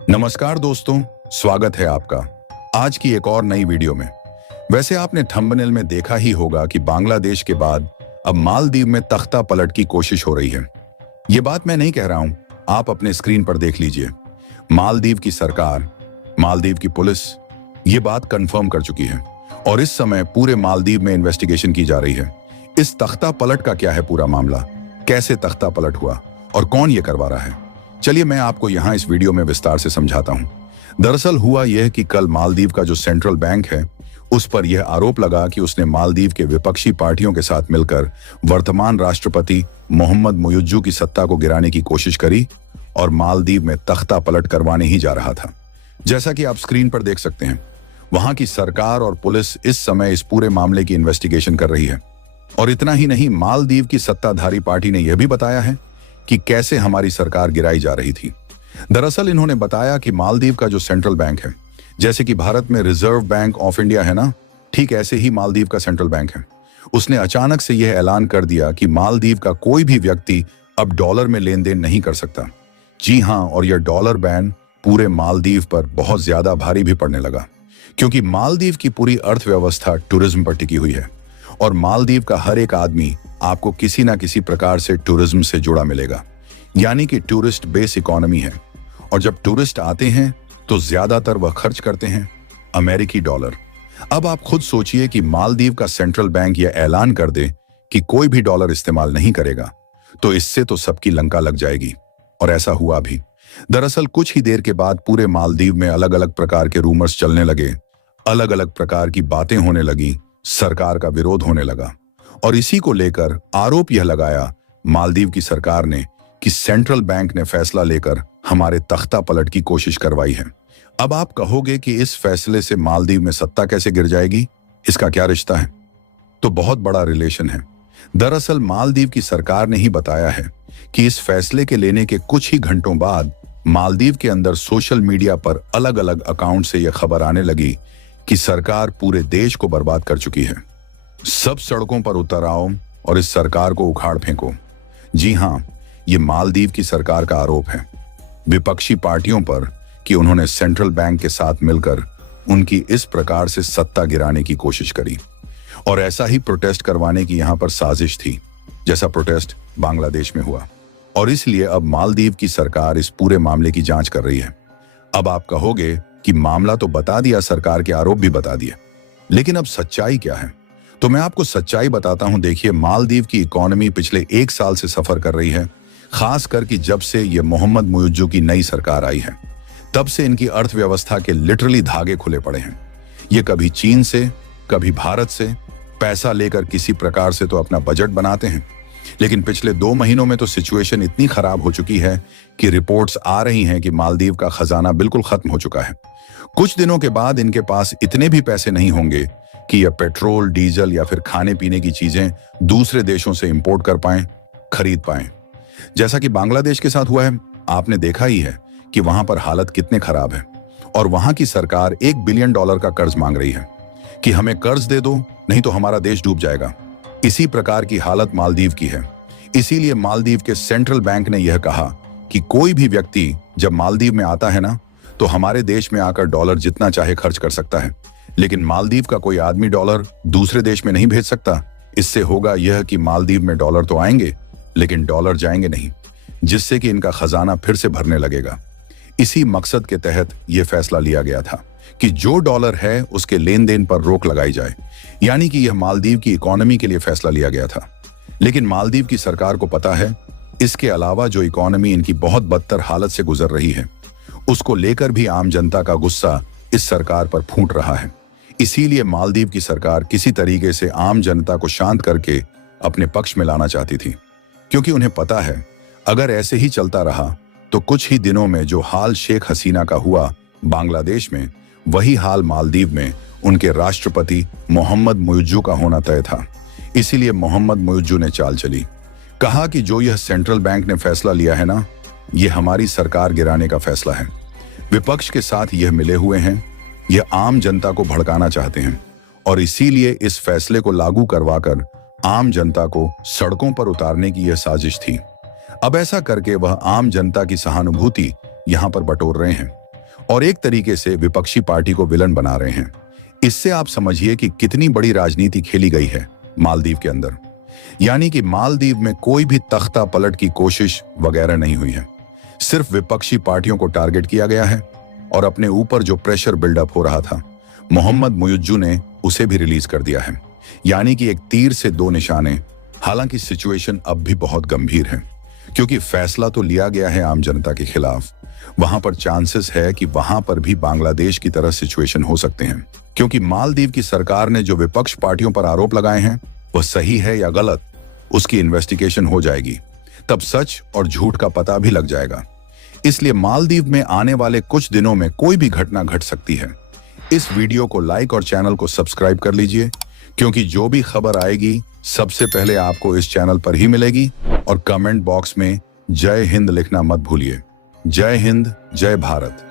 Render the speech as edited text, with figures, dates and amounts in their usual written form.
नमस्कार दोस्तों, स्वागत है आपका आज की एक और नई वीडियो में। वैसे आपने थंबनेल में देखा ही होगा कि बांग्लादेश के बाद अब मालदीव में तख्ता पलट की कोशिश हो रही है। ये बात मैं नहीं कह रहा हूं, आप अपने स्क्रीन पर देख लीजिए। मालदीव की सरकार, मालदीव की पुलिस ये बात कंफर्म कर चुकी है और इस समय पूरे मालदीव में इन्वेस्टिगेशन की जा रही है। इस तख्ता पलट का क्या है पूरा मामला, कैसे तख्ता पलट हुआ और कौन ये करवा रहा है, चलिए मैं आपको यहाँ इस वीडियो में विस्तार से समझाता हूँ। दरअसल हुआ यह कि कल मालदीव का जो सेंट्रल बैंक है उस पर यह आरोप लगा कि उसने मालदीव के विपक्षी पार्टियों के साथ मिलकर वर्तमान राष्ट्रपति मोहम्मद मुइज्जू की सत्ता को गिराने की कोशिश करी और मालदीव में तख्ता पलट करवाने ही जा रहा था। जैसा कि आप स्क्रीन पर देख सकते हैं, वहां की सरकार और पुलिस इस समय इस पूरे मामले की इन्वेस्टिगेशन कर रही है। और इतना ही नहीं, मालदीव की सत्ताधारी पार्टी ने यह भी बताया है कि कैसे हमारी सरकार गिराई जा रही थी। दरअसल इन्होंने बताया कि मालदीव का जो सेंट्रल बैंक है, जैसे कि भारत में रिजर्व बैंक ऑफ इंडिया है ना, ठीक ऐसे ही मालदीव का सेंट्रल बैंक है। उसने अचानक से यह ऐलान कर दिया कि मालदीव का कोई भी व्यक्ति अब डॉलर में लेन देन नहीं कर सकता। जी हां, और यह डॉलर बैन पूरे मालदीव पर बहुत ज्यादा भारी भी पड़ने लगा, क्योंकि मालदीव की पूरी अर्थव्यवस्था टूरिज्म पर टिकी हुई है और मालदीव का हर एक आदमी आपको किसी ना किसी प्रकार से टूरिज्म से जुड़ा मिलेगा, यानी कि टूरिस्ट बेस इकोनॉमी है। और जब टूरिस्ट आते हैं तो ज्यादातर वह खर्च करते हैं अमेरिकी डॉलर। अब आप खुद सोचिए कि मालदीव का सेंट्रल बैंक यह ऐलान कर दे कि कोई भी डॉलर इस्तेमाल नहीं करेगा, तो इससे तो सबकी लंका लग जाएगी। और ऐसा हुआ भी। दरअसल कुछ ही देर के बाद पूरे मालदीव में अलग अलग प्रकार के रूमर्स चलने लगे, अलग अलग प्रकार की बातें होने लगी, सरकार का विरोध होने लगा। और इसी को लेकर आरोप यह लगाया मालदीव की सरकार ने कि सेंट्रल बैंक ने फैसला लेकर हमारे तख्ता पलट की कोशिश करवाई है। अब आप कहोगे कि इस फैसले से मालदीव में सत्ता कैसे गिर जाएगी, इसका क्या रिश्ता है? तो बहुत बड़ा रिलेशन है। दरअसल मालदीव की सरकार ने ही बताया है कि इस फैसले के लेने के कुछ ही घंटों बाद मालदीव के अंदर सोशल मीडिया पर अलग अलग अकाउंट से यह खबर आने लगी कि सरकार पूरे देश को बर्बाद कर चुकी है। सब सड़कों पर उतर आओ और इस सरकार को उखाड़ फेंको। जी हां, ये मालदीव की सरकार का आरोप है विपक्षी पार्टियों पर कि उन्होंने सेंट्रल बैंक के साथ मिलकर उनकी इस प्रकार से सत्ता गिराने की कोशिश करी और ऐसा ही प्रोटेस्ट करवाने की यहां पर साजिश थी, जैसा प्रोटेस्ट बांग्लादेश में हुआ। और इसलिए अब मालदीव की सरकार इस पूरे मामले की जांच कर रही है। अब आप कहोगे कि मामला तो बता दिया, सरकार के आरोप भी बता दिए, लेकिन अब सच्चाई क्या है? तो मैं आपको सच्चाई बताता हूं। देखिए, मालदीव की इकोनॉमी पिछले 1 साल से सफर कर रही है, खास करके जब से ये मोहम्मद मुइज्जू की नई सरकार आई है, तब से इनकी अर्थव्यवस्था के लिटरली धागे खुले पड़े हैं। ये कभी चीन से, कभी भारत से पैसा लेकर किसी प्रकार से तो अपना बजट बनाते हैं, लेकिन पिछले 2 महीनों में तो सिचुएशन इतनी खराब हो चुकी है कि रिपोर्ट्स आ रही हैं कि मालदीव का खजाना बिल्कुल खत्म हो चुका है। कुछ दिनों के बाद इनके पास इतने भी पैसे नहीं होंगे कि यह पेट्रोल, डीजल या फिर खाने पीने की चीजें दूसरे देशों से इंपोर्ट कर पाएं, खरीद पाएं। जैसा कि बांग्लादेश के साथ हुआ है, आपने देखा ही है कि वहां पर हालत कितने खराब है और वहां की सरकार $1 बिलियन का कर्ज मांग रही है कि हमें कर्ज दे दो, नहीं तो हमारा देश डूब जाएगा। इसी प्रकार की हालत मालदीव की है। इसीलिए मालदीव के सेंट्रल बैंक ने यह कहा कि कोई भी व्यक्ति जब मालदीव में आता है ना, तो हमारे देश में आकर डॉलर जितना चाहे खर्च कर सकता है, लेकिन मालदीव का कोई आदमी डॉलर दूसरे देश में नहीं भेज सकता। इससे होगा यह कि मालदीव में डॉलर तो आएंगे लेकिन डॉलर जाएंगे नहीं, जिससे कि इनका खजाना फिर से भरने लगेगा। इसी मकसद के तहत यह फैसला लिया गया था कि जो डॉलर है उसके लेन देन पर रोक लगाई जाए, यानी कि यह मालदीव की इकोनॉमी के लिए फैसला लिया गया था। लेकिन मालदीव की सरकार को पता है इसके अलावा जो इकोनॉमी इनकी बहुत बदतर हालत से गुजर रही है, उसको लेकर भी आम जनता का गुस्सा इस सरकार पर फूट रहा है। इसीलिए मालदीव की सरकार किसी तरीके से आम जनता को शांत करके अपने पक्ष में लाना चाहती थी, क्योंकि उन्हें पता है अगर ऐसे ही चलता रहा तो कुछ ही दिनों में जो हाल शेख हसीना का हुआ बांग्लादेश में, वही हाल मालदीव में उनके राष्ट्रपति मोहम्मद मुइज्जू का होना तय था। इसीलिए मोहम्मद मुइज्जू ने चाल चली, कहा कि जो यह सेंट्रल बैंक ने फैसला लिया है ना, यह हमारी सरकार गिराने का फैसला है। विपक्ष के साथ यह मिले हुए हैं, यह आम जनता को भड़काना चाहते हैं और इसीलिए इस फैसले को लागू करवाकर आम जनता को सड़कों पर उतारने की यह साजिश थी। अब ऐसा करके वह आम जनता की सहानुभूति यहां पर बटोर रहे हैं। और एक तरीके से विपक्षी पार्टी को विलन बना रहे हैं। इससे आप समझिए कि कितनी बड़ी राजनीति खेली गई है मालदीव के अंदर। यानी कि मालदीव में कोई भी तख्ता पलट की कोशिश वगैरह नहीं हुई है, सिर्फ विपक्षी पार्टियों को टारगेट किया गया है और अपने ऊपर जो प्रेशर बिल्डअप हो रहा था मोहम्मद मुइज्जू ने उसे भी रिलीज कर दिया है। यानी कि एक तीर से दो निशाने। हालांकि सिचुएशन अब भी बहुत गंभीर है, क्योंकि फैसला तो लिया गया है आम जनता के खिलाफ। वहां पर चांसेस है कि वहां पर भी बांग्लादेश की तरह सिचुएशन हो सकते हैं, क्योंकि मालदीव की सरकार ने जो विपक्ष पार्टियों पर आरोप लगाए हैं वह सही है या गलत, उसकी इन्वेस्टिगेशन हो जाएगी। तब सच और झूठ का पता भी लग जाएगा। इसलिए मालदीव में आने वाले कुछ दिनों में कोई भी घटना घट सकती है। इस वीडियो को लाइक और चैनल को सब्सक्राइब कर लीजिए, क्योंकि जो भी खबर आएगी सबसे पहले आपको इस चैनल पर ही मिलेगी। और कमेंट बॉक्स में जय हिंद लिखना मत भूलिए। जय हिंद, जय भारत।